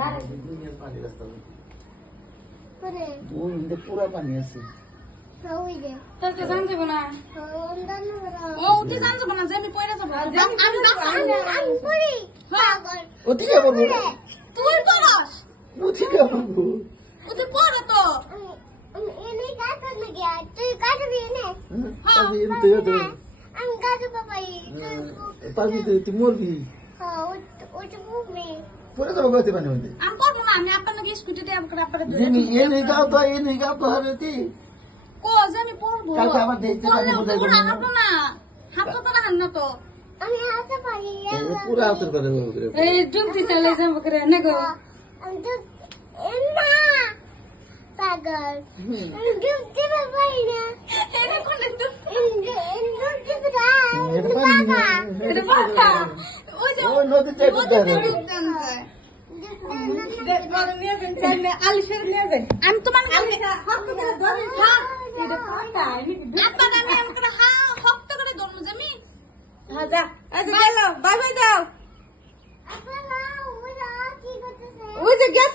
দুনিয়ার পানি রাস্তা করে ওই পুরা পানি আছে ওই যে তাহলে জান যাব না ও উঠে জান যাব না যে আমি পয়রা যাব আমি পড়ি পাগল ওদিকে বলবো তুই পড়াস ওদিকে বলবো ওদের পড়া তো আমি এনে কাটতে লাগি তুই কাটবি এনে পাবি এমতে তো আমি কাটব পাই পাবি তুই মরবি হ্যাঁ ওই তো বুমি পরে যাবো গাতে পানি হইতে আমি পড়বো না আমি আপনার নাকি স্কুটি দিয়ে আপনার আপনার জিমি এনে গাও তো এনে গাও তো হারতি কো যে আমি পড়বো কালকে আবার দেখতে পানি বোঝাই পড়লে করবো হাঁটবো না হাঁটতে তো হান না তো আমি হাতে পারি পুরা আউতর করে দেবো এই ডুবতি চলে যাব করে না গো আমি তো না পাগল আমি গিফট পারি না এটা কোন একটু এটা পানি এটা বাটা ওই যে ওই নদীতে একটু দেখো আমি তোমার শক্ত করে ধরবো যে আমি বাই বাই দাও আপা ওরা কি করতেছে ওই যে গ্যাস